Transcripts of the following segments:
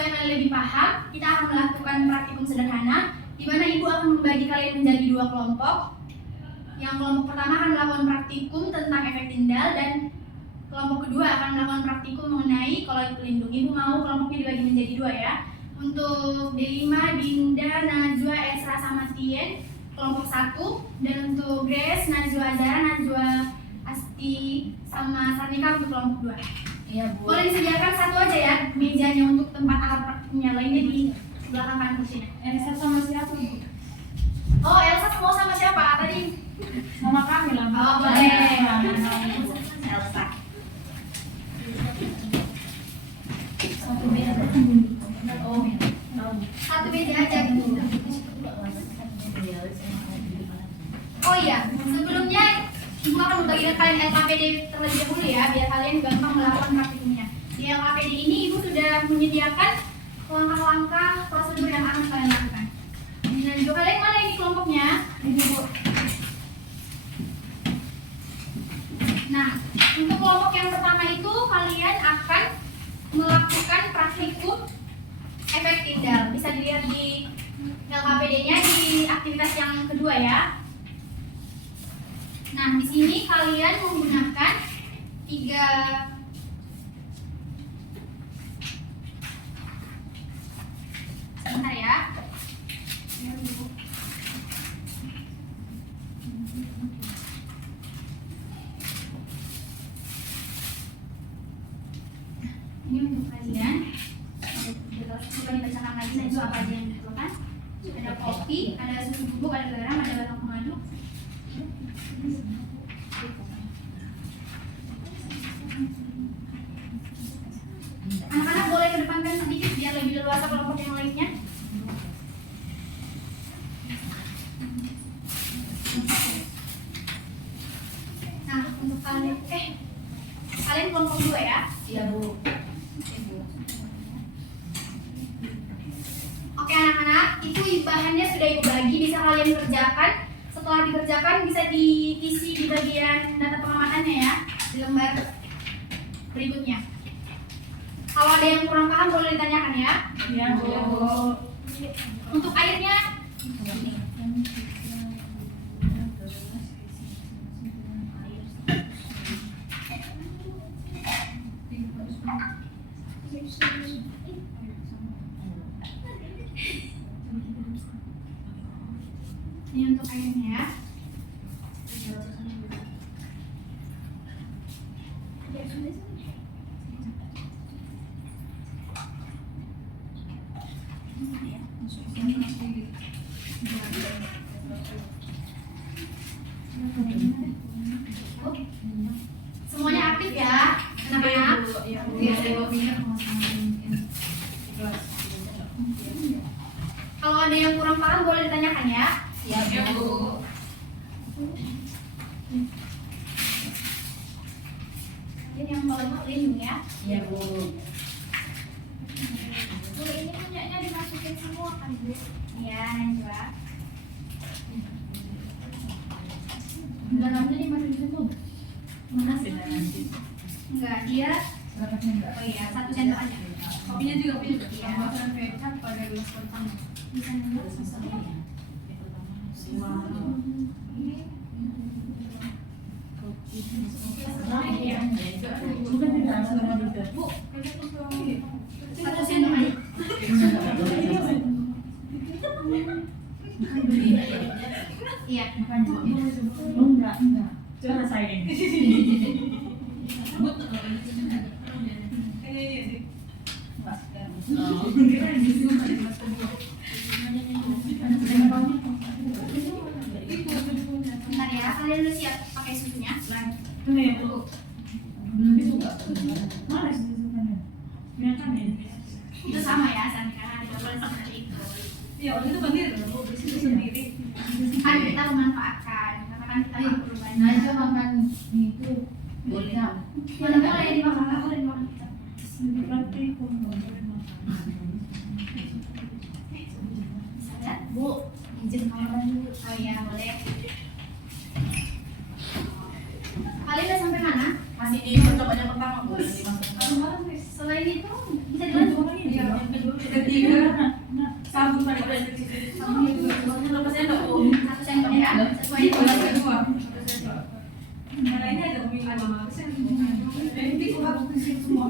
supaya kalian lebih paham, kita akan melakukan praktikum sederhana di mana ibu akan membagi kalian menjadi dua kelompok. Yang kelompok pertama akan melakukan praktikum tentang efek Tyndall dan kelompok kedua akan melakukan praktikum mengenai koloid pelindung. Ibu mau kelompoknya dibagi menjadi dua ya. Untuk Delima, Dinda, Najwa, Esra, sama Tien kelompok 1, dan untuk Grace, Najwa, Zara, Najwa, Asti, sama Sarnika untuk kelompok 2. Iya, Bu. Boleh disediakan satu aja ya mejanya untuk tempat alat praktiknya, lainnya di belakang kan kursinya. Elsa sama siapa, Bu? Oh, Elsa mau sama siapa tadi? Sama kami lah. Oh, boleh. Elsa. Satu meja. Oh, satu meja aja gitu. Oh iya, sebelumnya Ibu akan membagikan kalian LKPD terlebih dahulu ya, biar kalian gampang melakukan praktikumnya. Di LKPD ini Ibu sudah menyediakan langkah-langkah prosedur yang akan kalian lakukan. Dan juga kalian mana ini kelompoknya? Ini Bu. Nah, untuk kelompok yang pertama itu kalian akan melakukan praktikum efek Tyndall. Bisa dilihat di LKPD-nya di aktivitas yang kedua ya. Nah, di sini kalian menggunakan 3 sebentar ya. Ini untuk kalian. Coba dibacakan lagi itu apa aja yang diperlukan. Ada kopi, ada susu bubuk, ada garam, ada batok pemadu. Anak-anak boleh kedepankan sedikit biar lebih leluasa kelompok yang lainnya. Nah, untuk kalian, kalian kelompok 2 ya? Iya, Bu. Oke anak-anak, itu bahannya sudah Ibu bagi, bisa kalian kerjakan. Setelah dikerjakan bisa diisi di bagian data pengamatannya ya, di lembar berikutnya. Kalau ada yang kurang paham boleh ditanyakan ya. Iya, Bu. Untuk airnya, ini untuk airnya ya. Semuanya aktif ya, anak-anak. Kalau ada yang kurang paham boleh ditanyakan ya. Iya, Bu. Ini yang kalau lindung ya. Iya, Bu. Ini punyanya dimasukin semua kan Bu? Iya, Najwa. Dalamnya dimasukin semua. Mana sih nanti? Enggak, dia. Enggak. Oh iya, 1 sendok aja. Kopinya juga pilih. Iya. Tambahkan kecap pada gelas pertama. Bisa nambah. Bu, 1 sendok aja. Iya. Enggak. Coba rasain. Bentar ya, kalian udah siap pakai susunya? Itu ya, Bu. Belum disuka. Mana sih susunya? Ini kan ini. Itu sama ya, Sani, karena ada boleh sendiri. Iya, waktu itu bandir loh, Bu. Itu sendiri. Kan kita memanfaatkan, karena kan kita nggak perlu banyak. Najwa makan itu boleh. Mana boleh dimakan, nggak boleh dimakan kita. Berarti kok nggak boleh makan. Bisa nggak? Bu, izin kameran dulu. Oh iya, boleh. Kalian udah sampai mana? masih di percobaan yang pertama Bu, yang dimasukkan. Selain itu bisa dilanjut. Iya, yang ketiga sabun pada kulit kecil. Berapa sendok Bu? 1 sendok ya, sesuai dengan Kedua. Yang lainnya ada pemilu. Ini semua semua.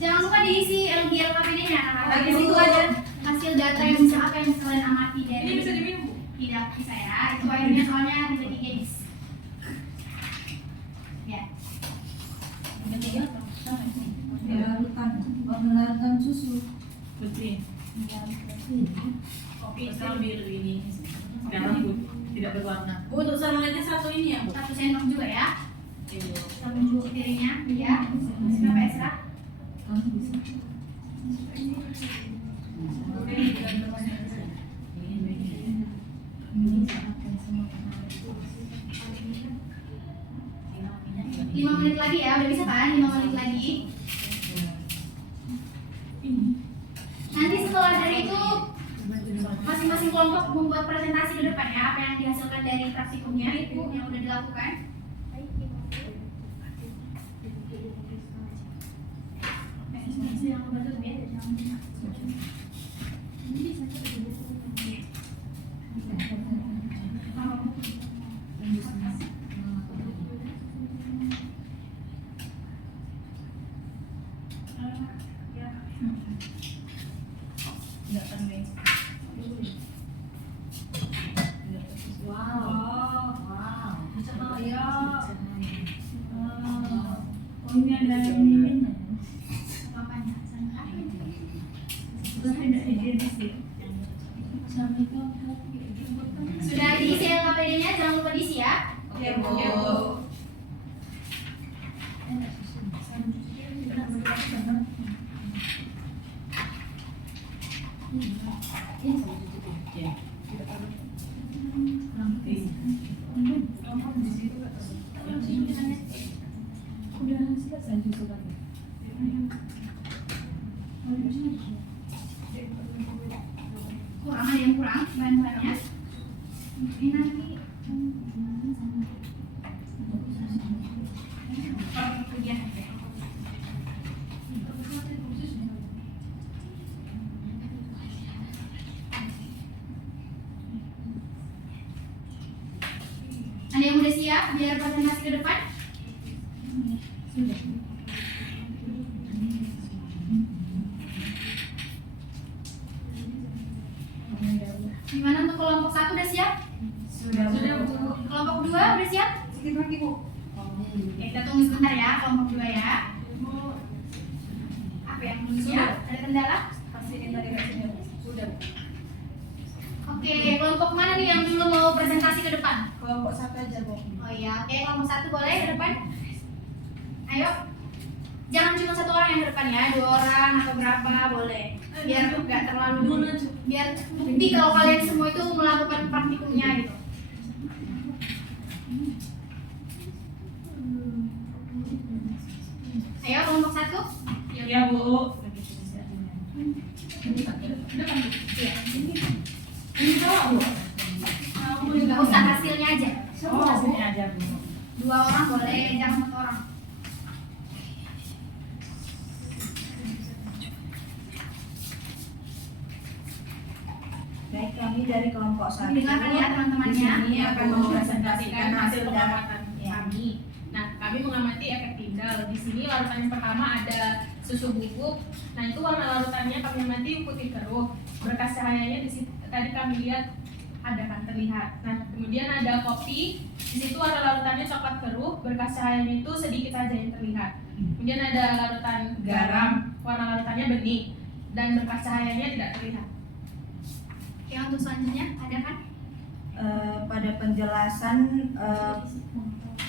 Jangan lupa diisi LKPD-nya. Di situ ada hasil data yang bisa apa yang bisa kalian amati dari. Ini bisa diminum Bu? Tidak bisa ya. Itu airnya soalnya tidak diedis. Ya. Yang ketiga Larutan susu. putih. Kopi itu lebih ini. Garam Bu, tidak berwarna. Bu, untuk salurannya satu ini ya Bu. 1 sendok juga ya. Iya. Sabun cuci piringnya, ya. Berapa Esra? Lima menit lagi ya, udah bisa kan? 5 menit lagi. Nanti setelah dari itu masing-masing kelompok membuat presentasi ke depan ya, apa yang dihasilkan dari praktikumnya itu yang udah dilakukan. Yang udah tutup ya. Oh, ini ada ini. Apanya? Sudah diisi LKPD-nya, jangan lupa diisi ya. Oke Bu. Udah selesai susu tadi. Kurang ada yang kurang bahan-bahannya. Ini nanti kemudian ada yang udah siap biar presentasi ke depan? Sudah. Gimana untuk kelompok 1 udah siap? Sudah Bu. Kelompok 2 udah siap? Sedikit lagi Bu. Oke, kita tunggu sebentar ya, kelompok 2 ya. Apa yang belum siap? Ada kendala? Hasilnya tadi hasilnya sudah Bu. Oke, kelompok mana nih yang belum mau presentasi ke depan? Kelompok satu aja Bu. Oh iya, oke, kelompok 1 boleh ke depan? Ayo. Jangan cuma 1 orang yang ke depan ya, 2 orang atau berapa boleh. Biar nggak terlalu biar bukti kalau kalian semua itu melakukan praktikumnya gitu. Ayo kelompok 1. Iya Bu. Ini tahu Bu. Nggak usah hasilnya aja. Oh, hasilnya aja Bu. 2 orang boleh, jangan 1 orang. Baik, kami dari kelompok 1 Dengarkan ya teman-temannya. Di sini akan mempresentasikan hasil pengamatan Ya. kami. Nah, kami mengamati efek Tyndall. Di sini larutan yang pertama ada susu bubuk. Nah, itu warna larutannya kami amati putih keruh. Berkas cahayanya di situ tadi kami lihat ada kan terlihat. Nah, kemudian ada kopi. Di situ warna larutannya coklat keruh. Berkas cahayanya itu sedikit saja yang terlihat. Kemudian ada larutan garam. Warna larutannya bening dan berkas cahayanya tidak terlihat. Oke, untuk selanjutnya ada kan? Pada penjelasan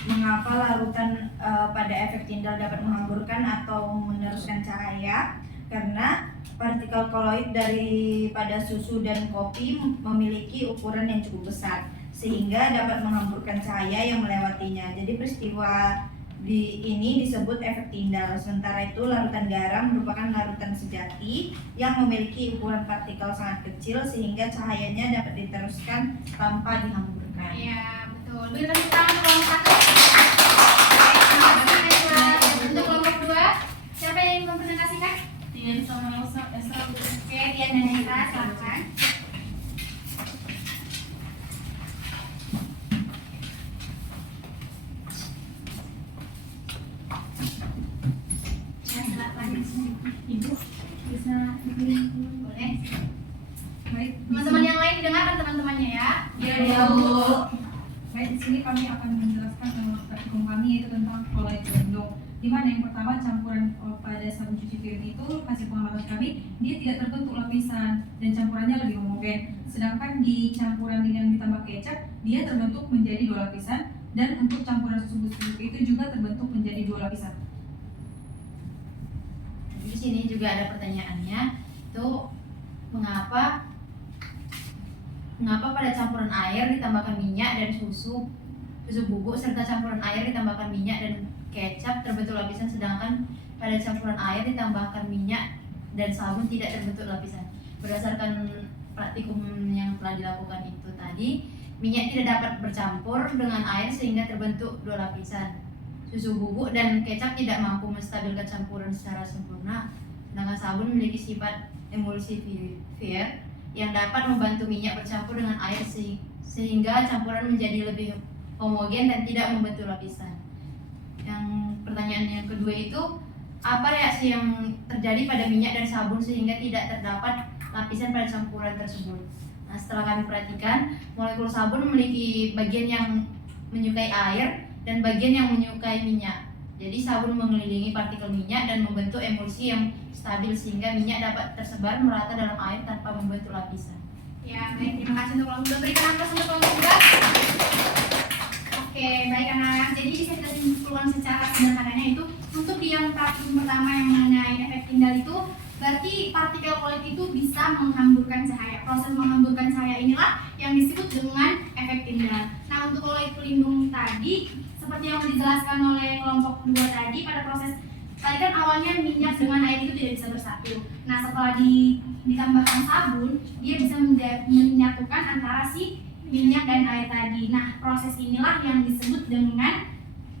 mengapa larutan pada efek Tyndall dapat menghamburkan atau meneruskan cahaya, karena partikel koloid daripada susu dan kopi memiliki ukuran yang cukup besar sehingga dapat menghamburkan cahaya yang melewatinya. Jadi peristiwa ini disebut efek Tyndall. Sementara itu larutan garam merupakan larutan sejati yang memiliki ukuran partikel sangat kecil sehingga cahayanya dapat diteruskan tanpa dihamburkan. dilakukan. Iya, betul. Berikan tepuk tangan untuk kelompok 1. Nah, bagi Najwa. Untuk kelompok 2, siapa yang ingin mempresentasikan? Tian sama Elsa, Esra. Oke, Tian dan Esra, silakan. Ya, silakan. Ibu bisa Boleh. Baik, Teman-teman yang lain didengarkan teman-temannya ya. Iya, Bu. baik di sini kami akan menjelaskan praktikum kami yaitu tentang kolloid pelindung. Di mana yang pertama campuran pada sabun cuci piring itu hasil pengamatan kami dia tidak terbentuk lapisan dan campurannya lebih homogen. Sedangkan di campuran yang ditambah kecap dia terbentuk menjadi 2 lapisan dan untuk campuran susu bubuk itu juga terbentuk menjadi 2 lapisan. Di sini juga ada pertanyaannya, itu mengapa pada campuran air ditambahkan minyak dan susu bubuk serta campuran air ditambahkan minyak dan kecap terbentuk lapisan, sedangkan pada campuran air ditambahkan minyak dan sabun tidak terbentuk lapisan. Berdasarkan praktikum yang telah dilakukan itu tadi, minyak tidak dapat bercampur dengan air sehingga terbentuk 2 lapisan. Susu bubuk dan kecap tidak mampu menstabilkan campuran secara sempurna, sedangkan sabun memiliki sifat emulsifier yang dapat membantu minyak bercampur dengan air sehingga campuran menjadi lebih homogen dan tidak membentuk lapisan. Yang pertanyaan yang kedua itu, apa reaksi yang terjadi pada minyak dan sabun sehingga tidak terdapat lapisan pada campuran tersebut? Nah, setelah kami perhatikan, molekul sabun memiliki bagian yang menyukai air dan bagian yang menyukai minyak. Jadi sabun mengelilingi partikel minyak dan membentuk emulsi yang stabil sehingga minyak dapat tersebar merata dalam air tanpa membentuk lapisan. Ya, baik. Terima kasih untuk kelompok 2. Berikan aplaus untuk kelompok 2. Oke, baik anak-anak. Jadi bisa kita simpulkan secara sederhananya itu untuk yang praktikum pertama yang mengenai efek Tyndall itu berarti partikel kolloid itu bisa menghamburkan cahaya. Proses menghamburkan cahaya inilah yang disebut dengan efek Tyndall. Nah, untuk kolloid pelindung tadi seperti yang dijelaskan oleh kelompok 2 tadi, pada proses tadi kan awalnya minyak dengan air itu tidak bisa bersatu. Nah, setelah ditambahkan sabun, dia bisa menyatukan antara si minyak dan air tadi. Nah, proses inilah yang disebut dengan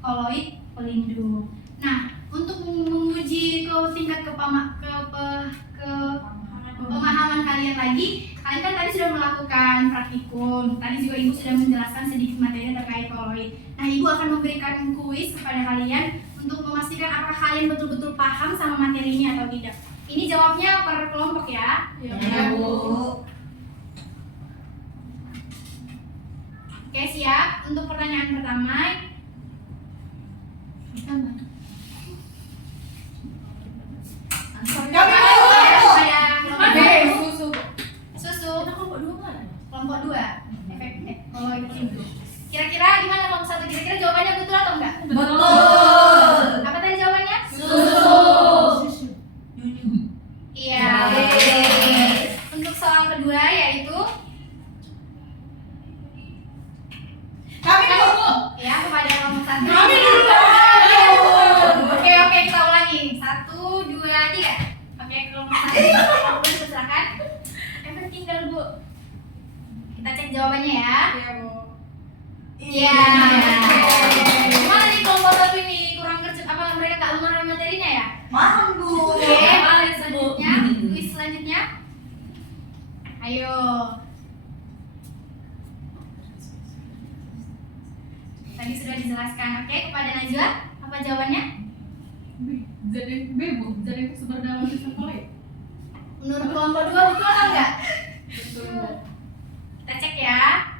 kolloid pelindung. Nah, untuk menguji ke tingkat pemahaman kalian lagi, kalian kan tadi sudah melakukan praktikum. Tadi juga Ibu sudah menjelaskan sedikit materi terkait kolloid. Nah, Ibu akan memberikan kuis kepada kalian untuk memastikan apakah kalian betul-betul paham sama materi ini atau tidak. Ini jawabnya per kelompok ya. Ya, Bu. Oke, siap. Untuk pertanyaan pertama, kelompok 2 efek kolloid pelindung. Kira-kira gimana kelompok 1? Kira-kira jawabannya betul atau enggak? Betul. Apa tadi jawabannya? Susu. Iya. Untuk soal kedua yaitu Kami dulu. ya kepada kelompok 1. Kami dulu. Oke, kita ulangi. 1, 2, 3. Oke, kelompok 1. Silakan. Efek Tyndall, Bu. Kita cek jawabannya ya. Iya. Gimana nih kelompok 1 ini? Kurang gercep apa mereka tak memahami materinya ya? Paham, Bu. Oke, selanjutnya, kuis selanjutnya. Ayo. Tadi sudah dijelaskan. Oke, kepada Najwa, apa jawabannya? Jadi Bu, jadi sumber dalam sistem kolloid. Menurut kelompok 2 betul atau enggak? Betul. Kita cek ya.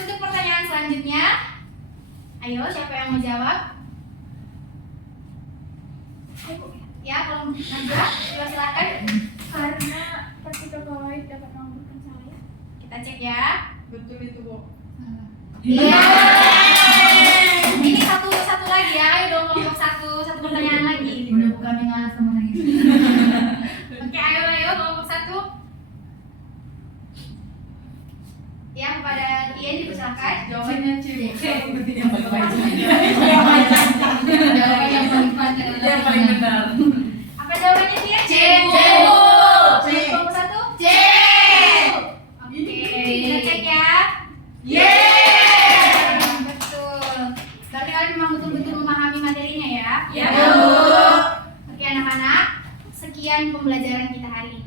Untuk pertanyaan selanjutnya, ayo siapa yang mau jawab? Ya, kalau Najwa, silakan. Karena partikel kolloid dapat menghamburkan cahaya. Kita cek ya. Betul itu, Bu. Iya. Ini satu lagi ya. Ayo dong kelompok satu pertanyaan lagi. Udah bukan yang ngalah sama lagi. Oke, ayo kelompok 1. Ya, kepada Tian dipersilakan. Jawabannya C, Bu. Jawaban yang paling panjang. Yang paling benar. Apa jawabannya Tian? C. Kelompok 1? C. memang betul-betul memahami materinya ya? Ya, Bu. Oke anak-anak, sekian pembelajaran kita hari ini.